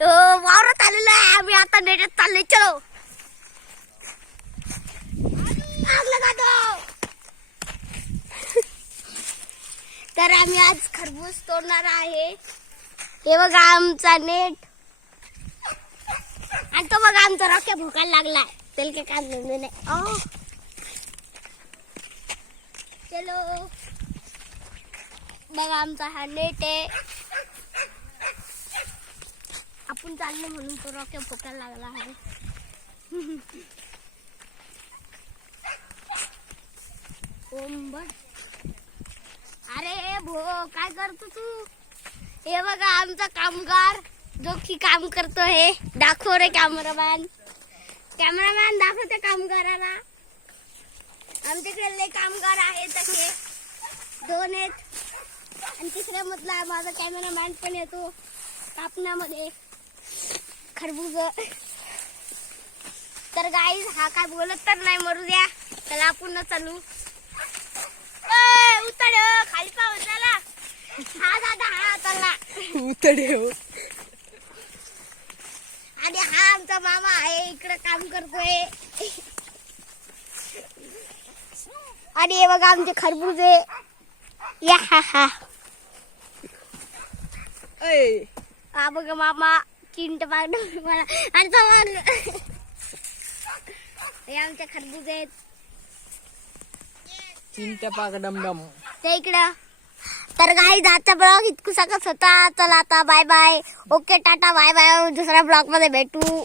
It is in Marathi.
वावरात आलेलो आहे आम्ही आता नेटात चाललोय चलो आग लगा दो. तर आम्ही आज खरबूज तोडणार आहे. हे बघा आमचा नेट आणि तो बघा आमचा रॉक्या भुकायला लागलाय. त्याला काय काम धंदे नाही. चलो बघा आमचा हा नेट आहे. आपण चाललो म्हणून तो रॉक्या भुकायला लागला आहे. अरे भो काय करतो तू. हे बघा आमचा कामगार जो की काम करतो हे दाखव रे कॅमेरामॅन दाखव त्या कामगाराला. आमच्याकडे लय कामगार आहेत तसे 2 आहेत आणि तिसऱ्या मधला माझा कॅमेरामॅन पण येतो कापण्यामध्ये खरबूज. तर गाईज हा काय बोलत तर नाही मरू द्या. त्याला आपण चालू उतड खाली पाहून झाला. हा दादा हा चला उतडे हो. आणि हा आमचा मामा आहे इकडे काम करतोय. आणि हे बघा आमचे खरबूज आहे. या हा हा हा बघा मामा चिंट पाड मला आणि तो हे आमचे खरबूज आहेत. चिंट्या पाक डमडम ते इकडं. तर गाईज आजचा ब्लॉग इतकं सगळंच होता. चला आता bye bye. Okay tata bye bye. दुसऱ्या ब्लॉग मध्ये भेटू.